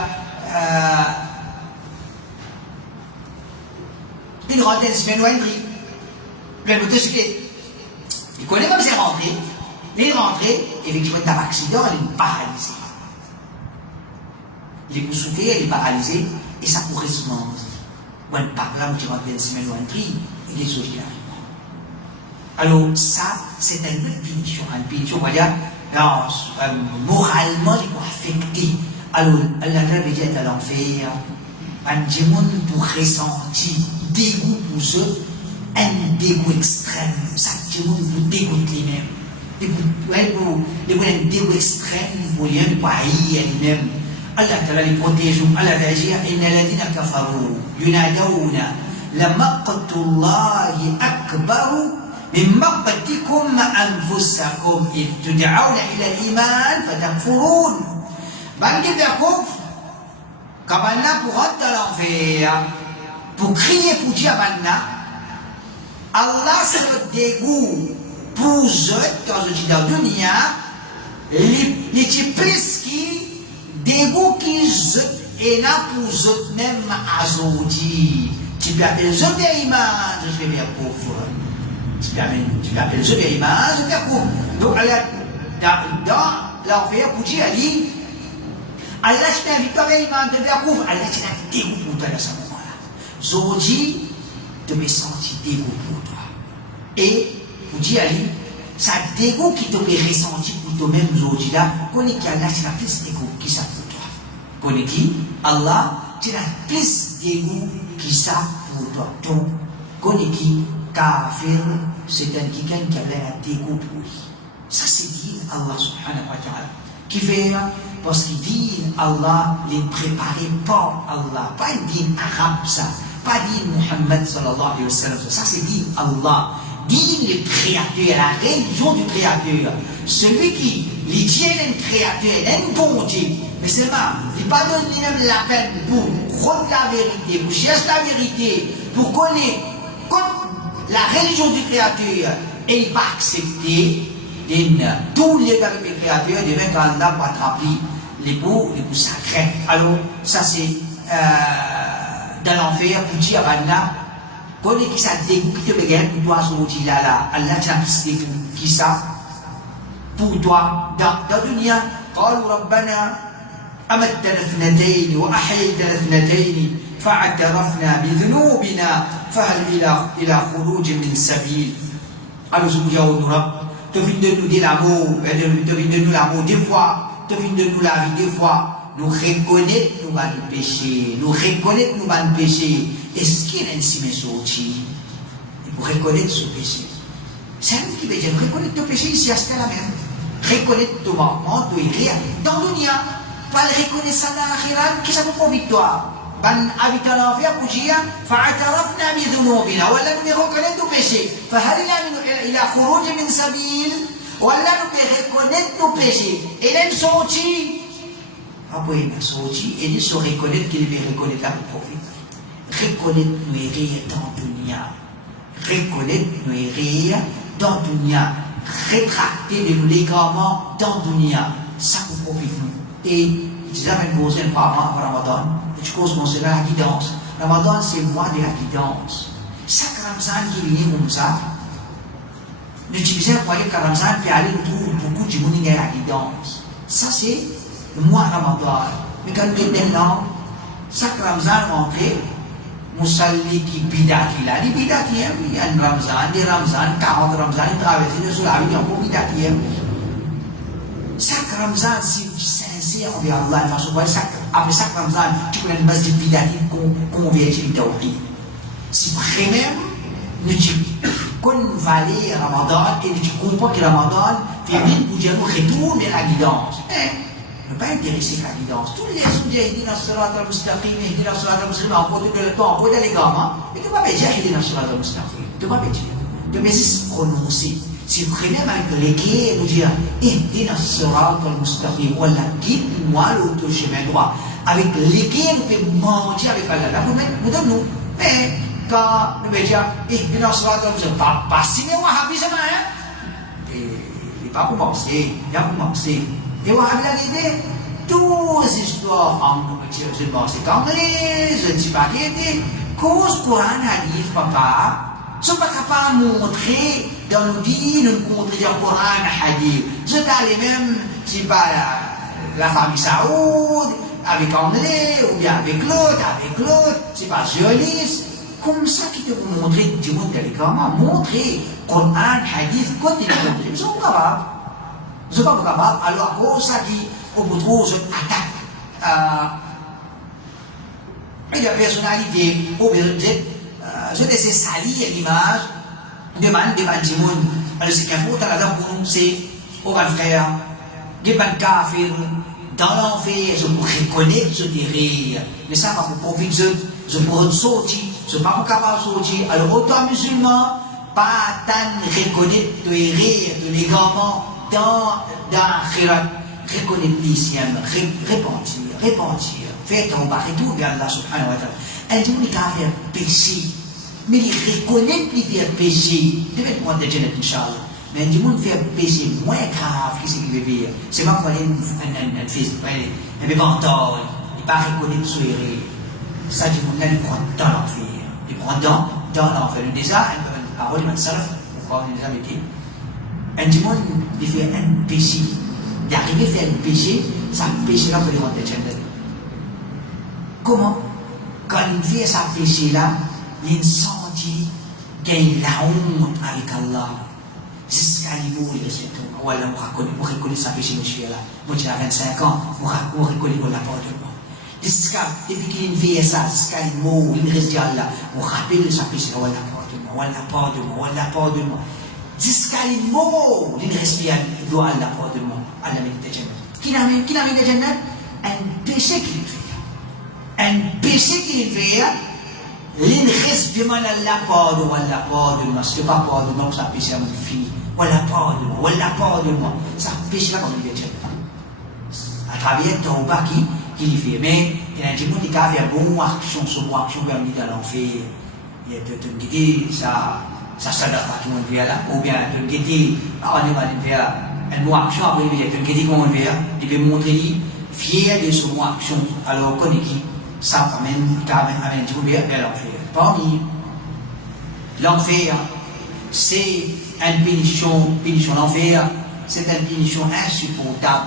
une rentaine semaine ou un prix. Le motocyclette. Il connaît comme c'est rentré. Il est rentré, effectivement, il a un accident, il est paralysé. Il est souffert, il est paralysé, et ça pourrait se manger. Ou un par là, où tu rentres une semaine ou un prix, il est sauvé. Alors, ça, c'est une autre punition. Une punition, on va dire, moralement, il va affecter. Alors, Allah veut dire dans l'enfer, un démon pour ressentir dégoût pour eux, un dégoût extrême. Ça, démon pour dégoûter lui-même. Les un dégoût extrême pour lui-même, pour haïr lui-même. Allah Ta'ala les protège. Allah va dire, inna ladina kafaru, yunadawna, la maqtullahi akbaru, من مقتكم أنفسكم إذ تدعون إلى الإيمان فتكفرون. Ban qui découvre, Kabbalah pour rentrer dans l'enfer, pour crier pour Dieu Allah c'est le dégoût pour eux, quand je dis dans le dunya, les plus qui dégoût qui est là pour eux même à Zodi. Tu peux appeler eux bien image, je vais bien pauvre. Tu peux appeler eux bien image, je vais bien pauvre. Donc, dans l'enfer, pour Dieu, elle dit, Allah t'invite à faire iman de faire couvre. Allah t'invite dégoût pour toi à ce moment-là. Zodi te met sentir dégoût pour toi. Et vous dites Ali, ça dégoût qui te met ressenti pour toi-même Zodi là, connais qu'Allah t'as plus dégoût qui ça pour toi. Connais qui Allah t'as plus dégoût qui ça pour toi. Donc connais qui kafir, c'est un qui gagne qui a un dégoût pour lui. Ça c'est dit Allah subhanahu wa ta'ala. Qui fait parce qu'il dit Allah les préparé par Allah, pas dit arabe ça, pas dit Muhammad sallallahu alayhi wa sallam, ça c'est dit Allah, dit le créateur, la religion du créateur, celui qui les tient un créateur, un bon Dieu, mais seulement il ne pas donne lui-même la peine pour rendre la vérité, pour chercher la vérité, pour connaître la religion du créateur, et il va accepter tous les créateurs de mettre en âme pour attraper les bouts sacrés. Alors, ça c'est dans l'enfer pour dire à Allah, connais qui ça dégoût qui te bégaye pour toi, ce outil là, Allah t'a mis dégoût qui ça pour toi. Dans le dunya, قالوا ربنا أمتنا اثنتين وأحييتنا اثنتين فاعترفنا بذنوبنا فهل إلى خروج من سبيل. Alors, je vous dis à te viens de nous dire l'amour, te viens de nous l'amour des fois, te viens de nous la vie des fois, nous reconnaître nous va le péché, nous reconnaître nous va le péché. Est-ce qu'il y a un signe sorti pour reconnaître ce péché? C'est un qui veut dire reconnaître ton péché ici, c'est la même. Reconnaître ton manquement, ton irréel. Dans le dunya, pas le reconnaître ça dans l'akhirat, qui ça vous prend victoire? Ben habitant l'enfer pour dire فاعترفنا بذنوبنا ولا nous reconnaître nos péchés فهل إلى خروج من سبيل ولا nous reconnaître nos péchés et les sortir après ils sortir et ils se reconnaître qu'ils veulent reconnaître la prophète reconnaître nos erreurs dans le dunya reconnaître nos erreurs dans le dunya rétracter de nos légaments dans le dunya ça vous profite nous et ils avaient une deuxième fois avant Ramadan. Je pense que c'est la guidance. Ramadan, c'est le mois de la guidance. Chaque Ramzan qui vient comme ça, l'utiliser pour aller à Ramzan, puis aller trouver beaucoup de monde qui a la guidance. Ça, c'est le mois Ramadan. Mais quand nous sommes maintenant, chaque Ramzan rentré, musalli qui bidati là, les bidati, il y a un Ramzan, des Ramzan, 40 Ramzan, ils traversent de sous la vie, il y a beaucoup bidati. Chaque Ramzan, si tu es sincère envers Allah, après chaque Ramzan, tu connais une masjid bidati converti au tawhid. Si vraiment, nous qu'on valait Ramadan et tu comprends que Ramadan fait bien pour dire nous retourner la guidance. Ne pas intéresser la guidance. Tous les jours, il dit dans Surat al-Mustaqim, il dit dans Surat al-Mustaqim, on peut donner le temps, on peut donner les gamins, mais tu ne vas pas dire il dit dans Surat al-Mustaqim. Tu ne vas pas dire. Tu vas se prononcer. Si vraiment avec les quais, nous dire, il dit dans Surat al-Mustaqim, voilà, guide-moi l'autre chemin droit. Avec les quais, nous pouvons mentir avec Allah. Nous donnons. Mais, quand nous veut dire, il dans Surat al-Mustaqim, pas si mais Wahhabi c'est mal. Il n'est pas commencé, il a commencé. Et Wahhabi a l'idée, toutes les histoires en musulmans, c'est anglais, je ne sais pas qui était, cause Coran, hadith, papa, ne sont pas capables de montrer dans nos vies, nous contredire Coran, hadith. Je t'allais même, je ne sais pas, la famille Saoud, avec anglais, ou bien avec l'autre, je ne sais pas, sioniste. Comme ça qui te vont montrer du monde télégramme, montrer Coran, hadith, côté de montrer, ils sont capables. Ils ne sont pas capables. Alors, pour ça qui, on retrouve cette attaque. Et la personnalité, au vérité, je laisse salir l'image, demande du monde. Alors, ce qui est important là-dedans pour nous, c'est, au va le faire, des kafir, dans l'enfer, je peux reconnaître ce rire. Mais ça, pas pour profiter, je peux sortir. Je ne suis pas capable de sortir. Alors, autant musulman, pas tant reconnaître les rires, les gamins dans Khirat. Reconnaître l'islam, repentir, faire tomber et tout vers Allah subhanahu wa ta'ala. Elle dit, on est qu'à faire péché. Mais il reconnaît qu'il fait péché. Il devait prendre des jeunes, Inch'Allah. Mais elle dit, on fait péché moins grave que ce qu'il veut dire. C'est pas pour aller un fils, un évental. Il ne pas reconnaître ce rire. Ça dit, on prend dans l'enfer. Il prend dans l'enfer. Déjà, une parole, il salaf, pourquoi on est déjà métier. Un démon, il fait un péché. Il arrive à faire un péché, ça péché là pour les rentrer Jannah. Comment? Quand il fait ça péché là, il sentit qu'il a la honte avec Allah. Jusqu'à niveau, il respecte. Voilà, on reconnaît sa péché, monsieur là. Moi, j'ai 25 ans, on reconnaît la porte de moi. Depuis qu'il fait ça, jusqu'à niveau, il reste Allah. On rappelle sa péché, voilà la porte de moi, voilà la porte de moi, voilà la porte de moi. Jusqu'à l'immo, il reste doit Allah porte de moi. Allah met de Jannah. Qui n'a mis de Jannah? Un péché qu'il fait. Un péché qu'il fait, il reste de moi Allah porte de moi, Allah porte de moi. Si tu n'as pas porte de moi, ça péché à mon fini. Voilà porte de moi, voilà porte de moi. Ça péché là comme il fait Jannah. À travers ton bas qui il fait. Mais il y a des gens qui ont fait bonne action, sur bonne action, vers dans l'enfer. Il y a des gens qui ça sadar pas tout le monde là, ou bien tu le dis, on est mal faire une bonne action, après tu le dis comment on fait, tu peux montrer fier de son bonne action, alors qu'on est qui, ça amène du coup vers l'enfer. Parmi l'enfer, c'est une punition l'enfer, c'est une punition insupportable.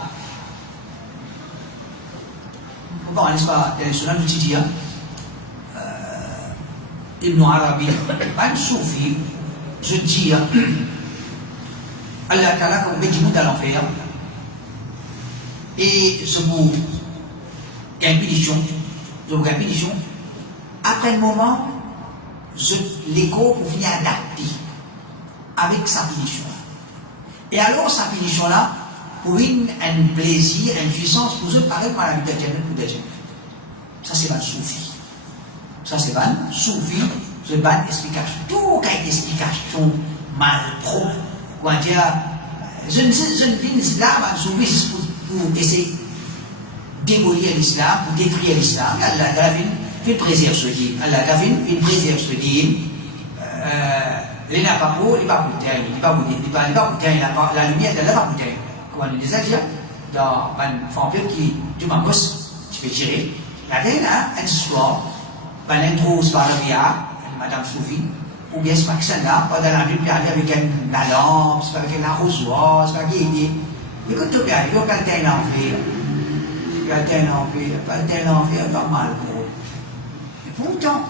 Bon, n'est-ce pas, dans le Sunan du Tidia, Ibn Arabi, un soufi, je dis, Allah Ta'ala, comme dit à l'enfer, et je vous impédition, après un moment, l'écho pour venir adapter avec sa pénition. Et alors, sa pénition là, pour un plaisir, une puissance, pour eux, pareil, par la vie de Jannah ou de Jannah. Ça, c'est pas le soufi. Ça, c'est pas le soufi. C'est pas une explication. Tout cas une explication mal propre. Quoi dire, je ne vis l'islam, je ne vis pour essayer de démolir l'islam, pour détruire l'islam. Allah a fait préserver ce din. Allah a fait préserver ce din. Il n'a pas pour, il n'a pas pour terre, il n'a pas pour terre, la lumière d'Allah n'a pas pour terre. Comme on le disait déjà, dans un vampire qui, tu m'as bosse, tu peux tirer. Il y a un histoire, un intro, c'est pas la via. Madame Soufi, ou bien c'est pas que ça là, pas dans la Bible, avec la lampe, c'est pas avec la arrosoir, c'est pas qui est. Mais quand tu regardes, il y a quelqu'un en fait, pas mal pour eux. Et pourtant,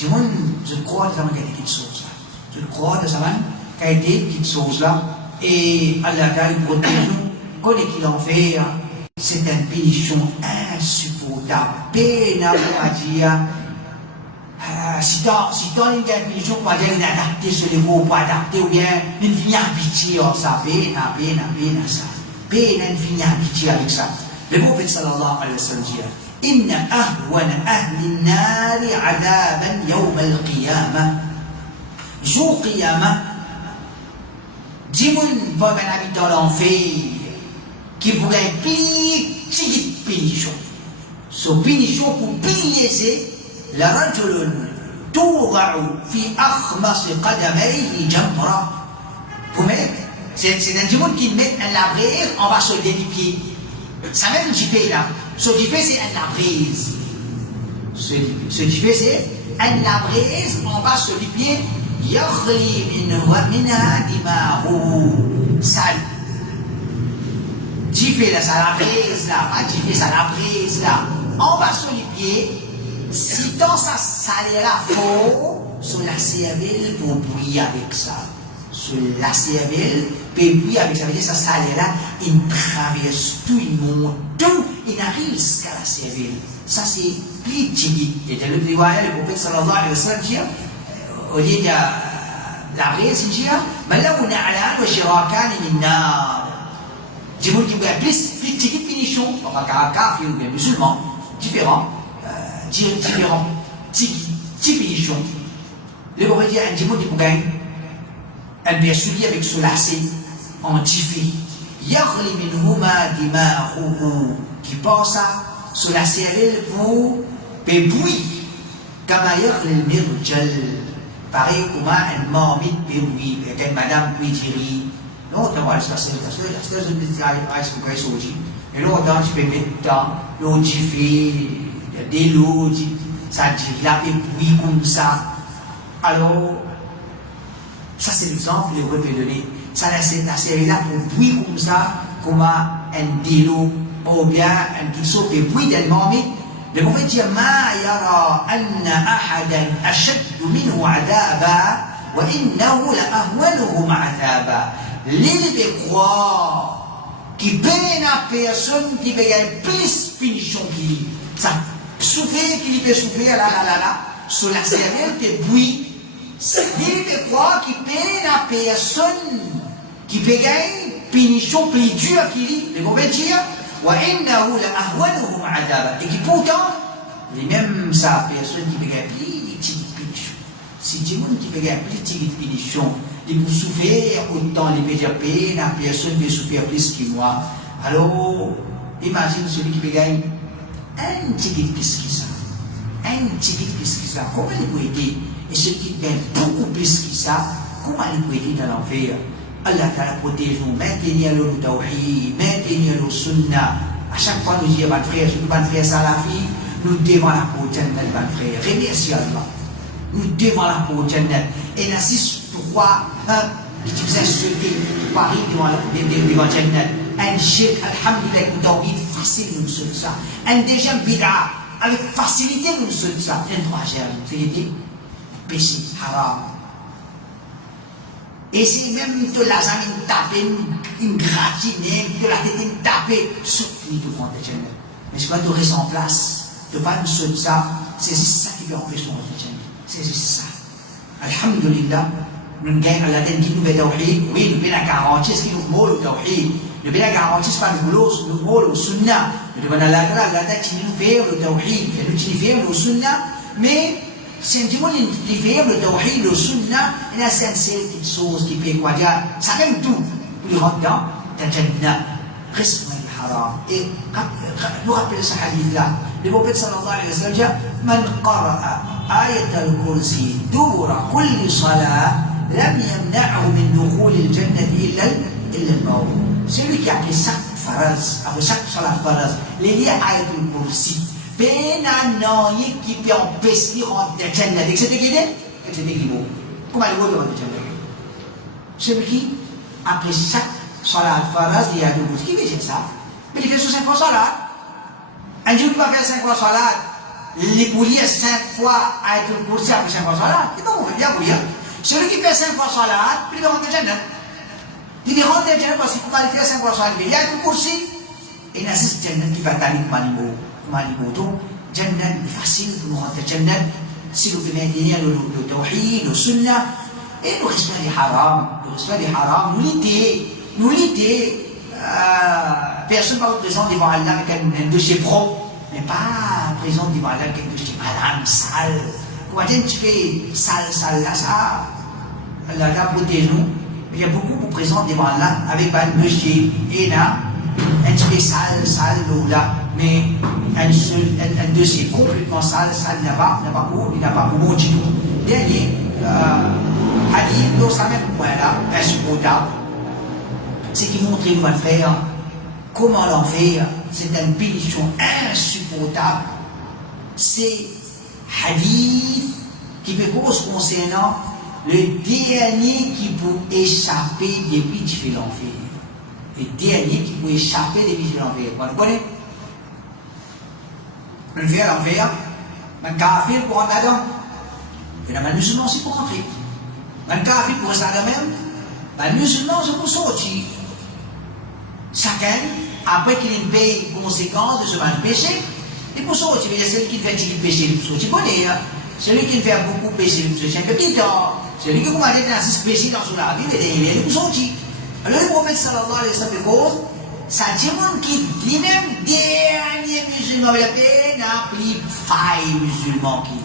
dis-moi, je crois que ça va être quelque chose là. Je crois que ça va être quelque chose là. Et Allah Ta'ala protège nous. Quand il en fait, c'est une pénition insupportable. Peine à dire. Si tu as une pénition, on va dire une adaptée sur les mots, pas adaptée ou bien une vie habituée, ça, peine, ça. Peine, une vie habituée avec ça. Le prophète sallallahu alayhi wa sallam dit إن أهون أهل النار عذابا يوم القيامة jour قيامة ديمون بغن habitant l'enfer qui pourrait petite pénition ce pénition pour biaiser لرجل توضع في أخمص قدميه جمرة pour mettre c'est un démon qui met un labré en bas sur les pieds ça met une jifée là. Ce qui fait, c'est un labrise. Ce qui fait, c'est un labrise en bas sur les pieds. Yakhli minha dimahu. Sale. Jifé là, ça labrise là. Pas jifé, ça labrise là. En bas sur les pieds, si tant ça salera fort, sur la cervelle pour briller avec ça. Sur la cervelle, puis avec ça, ça salera, il traverse tout, il monte tout, il arrive jusqu'à la cervelle. Ça c'est plus petit. Et dans le riwaya, le prophète sallallahu alayhi wa sallam dit, au lieu de la brise, il dit, mais là on a al'an wa shirakan min nar. J'ai voulu dire plus petit finition, enfin kafir ou bien musulman, différent, petit finition. Le prophète dit, j'ai voulu dire, elle vient soulier avec ce lacet en tifé. Yakhli minhuma dima'uhu qui passe sur la cervelle pour bébouiller. Kama yakhli al-mirjal. Pareil comme un marmite bébouille. Avec une madame Ouidjiri. L'autre, elle se passe et l'autre, tu peux mettre dans l'eau tifé, de l'eau, ça dit la bébouille comme ça. Alors, ça c'est l'exemple que je peux donner. Ça la série là pour bruit comme ça, comme un délo, ou bien un quelque chose de bruit d'un marmite. Le prophète dit Ma yara anna ahadan ashaddu minhu adaba wa innahu la ahwanuhum adaba. Les croient qui peine à personne qui peut gagner plus punition qu'il ça souffrir qu'il peut souffrir là sur la cervelle de bruit. Il peut croire qu'il peine à personne qui peut gagner punition plus dure qu'il dit, les mauvais dire, et qui pourtant, les mêmes ça, personne qui peut gagner plus petite punition. Si tout le monde qui peut gagner plus petite punition, il peut souffrir autant, il peut dire peine à personne qui peut souffrir plus que moi. Alors, imagine celui qui peut gagner un petit peu plus que ça. Un petit peu plus que ça. Comment il peut aider? Et ceux qui gagnent beaucoup plus que ça, comment ils peuvent aider dans l'enfer? Allah Ta'ala protège nous, maintenir le tawhid, maintenir le sunnah. À chaque fois, nous disons, mon frère, surtout mon frère Salafi, nous devons la peau de Jannat, mon frère. Remercie Allah. Nous devons la peau de Jannat. Et la 6, 3, 1, qui vous a sauvé, Paris devant Jannat. Un shirk, alhamdulillah, le tawhid, facile, nous sommes ça. Un deuxième bid'a, avec facilité, nous sommes ça. Un troisième, c'est dit. Péché, haram. Et si même de la zone tapée, une gratinée, de la tête tapée, surtout de prendre des jeunes. Mais si tu restes en place, tu ne pas nous sauver ça, c'est ça qui peut empêcher ton jeunes. C'est ça. Alhamdulillah, nous gagnons à la tête qui nous fait tawhid, oui, nous avons la garantie, ce qui nous vaut le tawhid. Nous avons la garantie, ce n'est pas nous vaut le sunnah. Nous avons la tête qui nous fait le tawhid, qui nous fait le sunnah, mais si on dit les faire le tawhid, le sunnah, il y a cette petite chose qui peut quoi dire, ça même tout. Pour y rentrer dans la jannah, risque le haram. Et nous rappelons ce hadith-là. Le prophète sallallahu alayhi wa sallam dit Man qara'a ayat al-kursi dubura kulli salat lam yamna'hu min dukhul al-jannati illa al-maut. Celui qui a pris chaque phrase, après chaque salat phrase, les liens ayat al-kursi. Pénanoïe qui peut empêcher de rentrer dans le Jannah. C'était qui? C'était qui? Comment il va rentrer dans le Jannah? Celui qui, après chaque salat faraz, il y a deux choses. Qui veut dire ça? Mais il fait sous 5 fois salat. Un jour, il va faire 5 fois salat. les pour lire 5 fois Ayatul Kursi après 5 fois salat, c'est pas bon, bien pour lire. Celui qui fait 5 fois salat, il va rentrer au Jannah. Il rentre au Jannah parce qu'il peut aller faire 5 fois salat, il y a Ayatul Kursi. Et là, c'est Jannah qui va t'aller comme un donc Jannah est facile pour nous rentrer au Jannah. Si nous venons dire le tawhid, le sunnah, et le respect des haram, nous l'idée, personne ne va présent devant Allah avec un dossier propre, mais pas présent devant Allah avec un dossier malade, sale. Comment tu fais sale là, ça, Allah protège-nous. Il y a beaucoup de présents devant Allah avec un dossier, et là, un petit sale là, mais un dossier complètement sale n'a pas beaucoup du tout. Dernier, hadith, dans ce même point-là, insupportable, c'est qui montre, nous va faire, comment l'enfer, c'est une punition insupportable. C'est hadith qui fait cause concernant le dernier qui peut échapper depuis qu'il fait l'enfer. Le dernier qui peut échapper depuis qu'il fait l'enfer. Vous connaissez? Le fait l'enfer, un kafir pour rentrer dedans. Et un musulman, c'est pour rentrer. Un kafir pour rester dedans même, un musulman, c'est pour sortir. Chacun, après qu'il paye les conséquences de ce mal péché, il peut sortir. Il y a celui qui fait du péché, il peut sortir bonheur. Celui qui fait beaucoup péché, il peut sortir un petit temps. Celui qui commet un péché dans la vie, il peut sortir. Alors le prophète sallallahu alayhi wa sallam, ça dit qui dit même dernier musulman, il a peine appris faille musulman qui.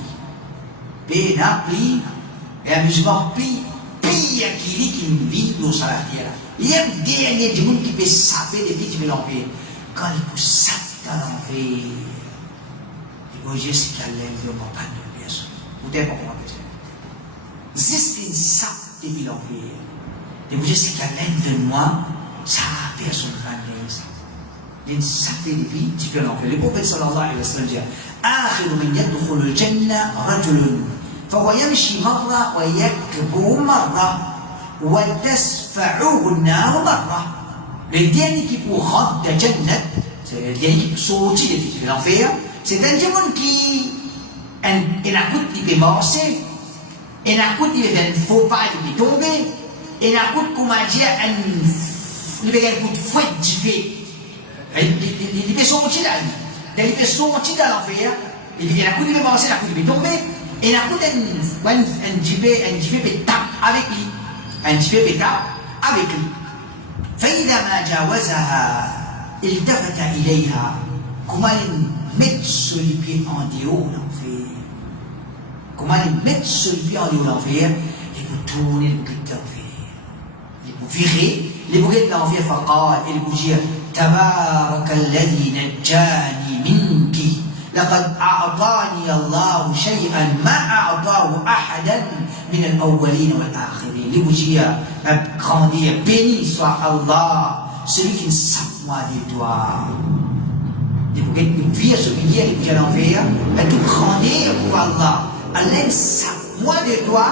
Peine appris, et un musulman pire qui vit dans sa terre. Il y a un dernier du monde qui peut saper des petits de l'enfer. Quand il peut saper dans l'enfer, il peut dire ce qu'il a l'air de pas de personne. Vous devez comprendre peut-être. Juste une sape de l'enfer. Il peut dire ce qu'il a l'air de moi, ça personne ne va dire ça. Il y a une sape de petits de l'enfer. Le prophète sallallahu alayhi wa sallam dit آخر من يدخل الجنة رجل فهو يمشي مرة ويكبر مرة وتسفعه النار مرة. Le dernier qui peut rentrer dans Jannah, c'est le dernier qui peut sortir de l'enfer, c'est un démon qui a un coup qui peut marcher, un coup qui peut faire un faux pas, il peut tomber, un coup comment dire, il peut faire un coup de fouet du fait. Il peut sortir là. Il peut sortir dans l'enfer, il y a un coup qui peut marcher, un coup qui peut tomber, et un coup un petit peu peut taper avec lui. Un petit peu peut taper avec lui. فإذا ما جاوزها التفت إليها. Comment il met sur les pieds en dehors de l'enfer. Comment il met sur les pieds en dehors de l'enfer. Il peut tourner le bouquet de l'enfer. Il peut virer le bouquet de l'enfer. فقال, il peut dire تبارك الذي نجاني منك لقد أعطاني الله شيئا ما أعطاه أحدا من الأولين والآخرين. Il peut dire grandir, béni soit Allah, celui qui ne sait moi de toi. Il peut vivre ce qu'il y a, il peut l'enfer, mais tout grandir pour Allah. Allah ne sait moi de toi,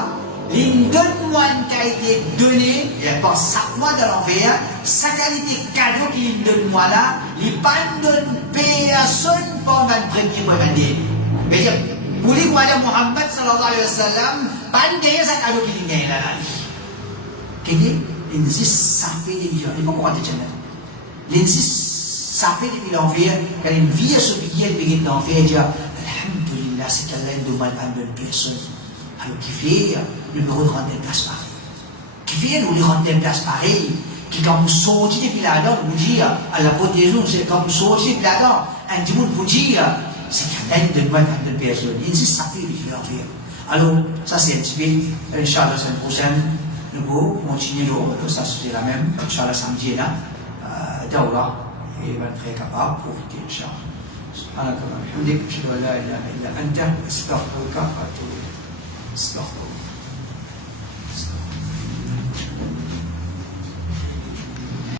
il donne-moi une qualité donnée, et pas sait moi de l'enfer, sa qualité cadeau qu'il donne-moi là, il ne donne personne pendant le premier mois d'année. C'est-à-dire, pour les croyants Muhammad sallallahu alayhi wa sallam, pas de sa cadeau qu'il gagne là. Qu'est-ce il insiste saper des millions. Il ne peut pas croire Jannah. Il insiste saper des millions d'enfer. Quand il vit ce qui est le d'enfer, il dit Alhamdulillah, c'est qu'Allah ne demande pas de personne. Alors, qui fait le bureau de rendre une place pareille. Qui fait nous lui rendre une place pareille. Qui, quand vous sortez depuis là-dedans, vous dire à la protégeon, c'est quand vous sortez depuis là-dedans, un petit monde vous dire c'est qu'Allah ne demande pas de personne. Il insiste saper des millions d'enfer. Alors, ça c'est un petit peu, Inch'Allah, la semaine prochaine. Nous continuons, ça c'est la même, Inch'Allah samedi là, Daoula, et on va être très capable de profiter, Inch'Allah. سبحانك اللهم وبحمدك أشهد أن لا إله إلا أنت أستغفرك وأتوب إليك.